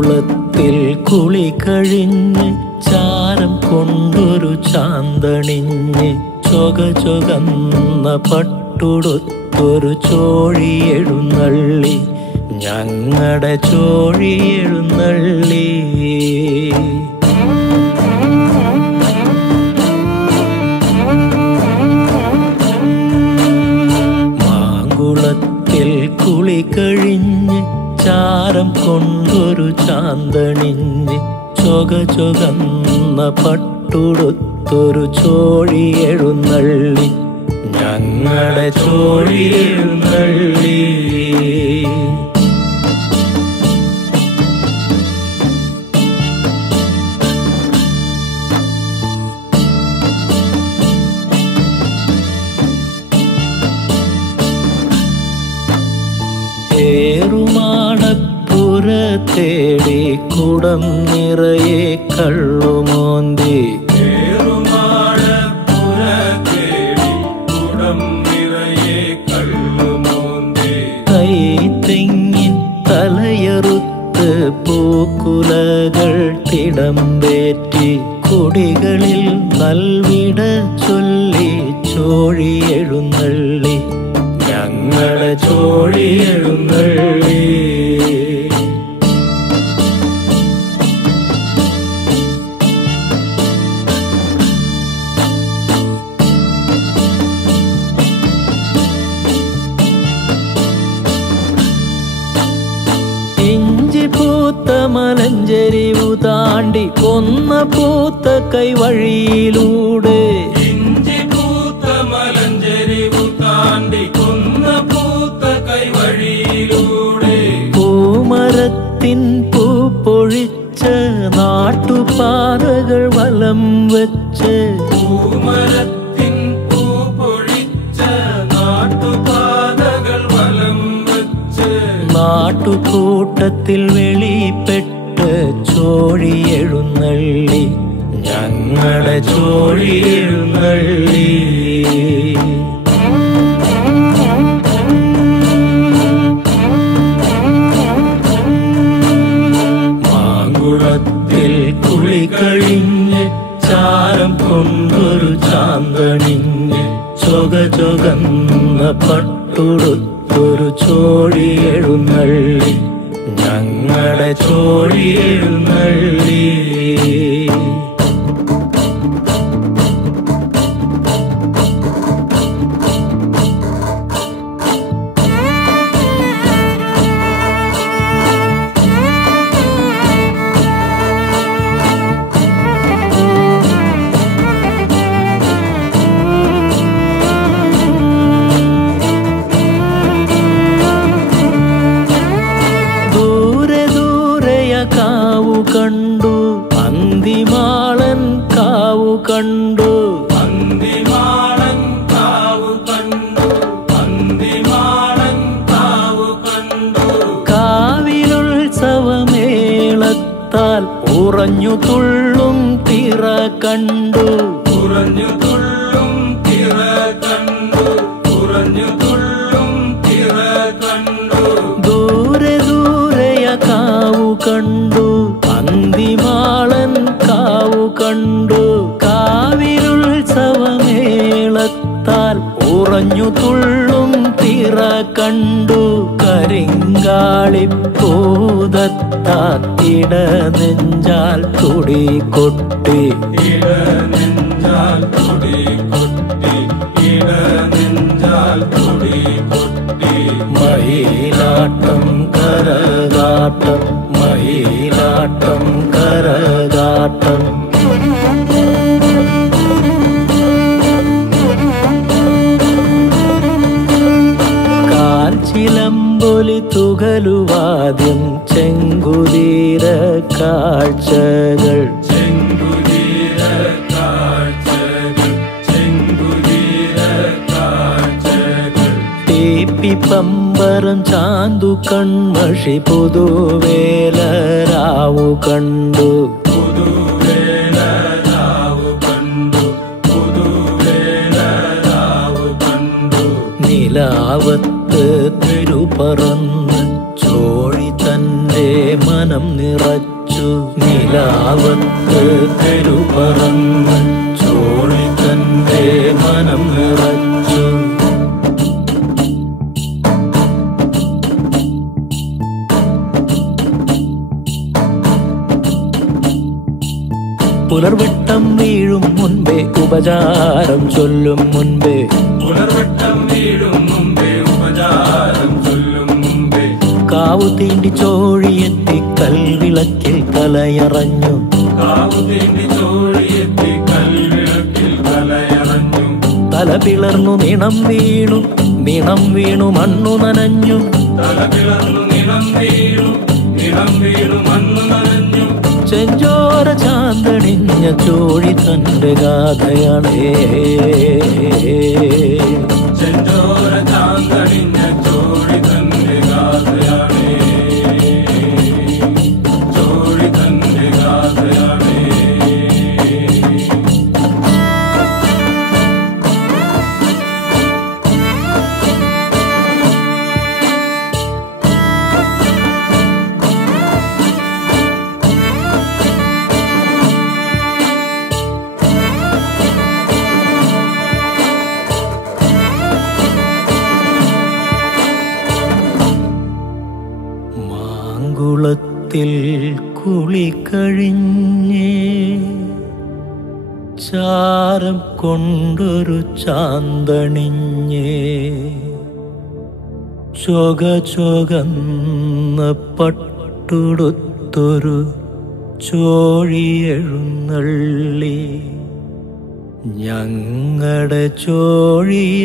മാങ്കുളത്തിൽ കുളി കഴിഞ്ഞ് ചാരം കൊണ്ടൊരു ചാന്തണിഞ്ഞ് ചൊകന്ന പട്ടുടുത്തൊരു ചോഴി എഴുന്നള്ളി ഞങ്ങളുടെ ചോഴി എഴുന്നള്ളി. മാങ്കുളത്തിൽ കുളി കഴിഞ്ഞ് ചാരം കൊണ്ടൊരു ചാന്തണിഞ്ഞ് ചൊകന്ന പട്ടുടുത്തൊരു ചോഴി എഴുന്നള്ളി ഞങ്ങളുടെ ചോഴി എഴുന്നള്ളി. ഏറുമാടപ്പുര തേടി കുടം നിറയെ കള്ളുമോന്തി ഏറുമാടപ്പുര തേടി കുടം നിറയെ കള്ളുമോന്തി കൈത്തെങ്ങിൻ തലയറുത്ത് പൂക്കുലകൾ തിടമ്പേറ്റി കൊടികളിൽ നൽവിട ചൊല്ലി ചോഴി എഴുന്നള്ളി ഞങ്ങളുടെ ചോഴി എഴുന്നള്ളി. ഇഞ്ചി പൂത്ത മലഞ്ചെരിവു താണ്ടി കൊന്ന പൂത്ത കൈവഴിയിലൂടെ ഇഞ്ചി പൂത്ത മലഞ്ചെരിവു താണ്ടി കൊന്ന പൂത്ത കൈവഴിയിലൂടെ പൂമരത്തിൻ പൂ പൊഴിച്ച നാട്ടുപാതകൾ വലം വെച്ച് പൂമരത്തിൻ പൂ പൊഴിച്ച നാട്ടുപാതകൾ വലം വെച്ച് നാട്ടുകൂട്ടത്തിൽ വെളിപ്പെട്ട് ചോഴി എഴുന്നള്ളി ഞങ്ങളുടെ ചോഴി എഴുന്നള്ളി. മാങ്കുളത്തിൽ കുളി കഴിഞ്ഞ് ചാരം കൊണ്ടൊരു ചാന്തണിഞ്ഞ് ചൊകന്ന പട്ടുടുത്തൊരു ചോഴി എഴുന്നള്ളി ഞങ്ങളുടെ ചോഴി എഴുന്നള്ളി. കാവു കണ്ടു അന്തിമാളൻ കാവു കണ്ടു അന്തിമാളൻ കാവു കണ്ടു അന്തിമാളൻ കാവു കണ്ടു കാവിലുത്സവമേളത്താൽ ഉറഞ്ഞു തുള്ളും തിറ കണ്ടു ഉറഞ്ഞു തുള്ളും തിറ കണ്ടു ഉറഞ്ഞു തുള്ളും തിറ കണ്ടു ദൂരെ കാവു കണ്ടു അന്തിമാളൻ കാവു കണ്ടു കാവിലുത്സവമേളത്താൽ ഉറഞ്ഞു തുള്ളും തിറ കണ്ടു കരിങ്കാളിപ്പൂതത്താത്തിട നെഞ്ചാൽ തുടി കൊട്ടി ഇട നെഞ്ചാൽ തുടി കൊട്ടി ഇട നെഞ്ചാൽ തുടി കൊട്ടി മയിലാട്ടം കരകാട്ടം മയിലാട്ടം കരകാട്ടം കാൽച്ചിലമ്പൊലി തുകലുവാദ്യം ചെങ്കുതീര കാഴ്ചകൾ ചെങ്കുതീര കാഴ്ചകൾ ചെങ്കുതീര കാഴ്ചകൾ തീപ്പി പമ്പരം ചാന്തു കൺമഷി പുതുവേലരാവു കണ്ടു പുതുവേലരാവു കണ്ടു പുതുവേലരാവു കണ്ടു നിലാവത്ത് തിരുപറന്ന് ചോഴി തന്റെ മനം മനം നിറച്ചു നിലാവത്ത് തെരുപറന്ന് ചോഴി തന്റെ മനം നിറച്ചു. പുലർവെട്ടം വീഴും മുൻപേ ഉപചാരം ചൊല്ലും മുൻപേ, പുലർവെട്ടം വീഴും മുമ്പേ ഉപചാരം ചൊല്ലും മുമ്പേ, കാവു തീണ്ടി ചോഴിയെത്തി കൽവിളക്കിൽ തലയറഞ്ഞു. കാവു തീണ്ടി ചോഴിയെത്തി കൽവിളക്കിൽ തലയറഞ്ഞു. തല പിളർന്നു നിണം വീണു, നിണം വീണു മണ്ണു നനഞ്ഞു. തല പിളർന്നു നിണം വീണു, നിണം വീണു മണ്ണു നനഞ്ഞു. ചെഞ്ചോര ചാന്തണിഞ്ഞ ചോഴി തന്റെ ഗാഥയാണേ. ചെഞ്ചോര ചാന്തണിഞ്ഞ ചോഴി തന്റെ ഗാഥയാണേ. ചോഴി തന്റെ ഗാഥയാണേ. മാങ്കുളത്തിൽ കുളി കഴിഞ്ഞേ ചാരം കൊണ്ടൊരു ചാന്തണിഞ്ഞേ ചൊക ചൊകന്ന പട്ടുടുത്തൊരു ചോഴിയെഴുന്നള്ളി. ഞങ്ങളുടെ ചോഴിയെഴുന്നള്ളി.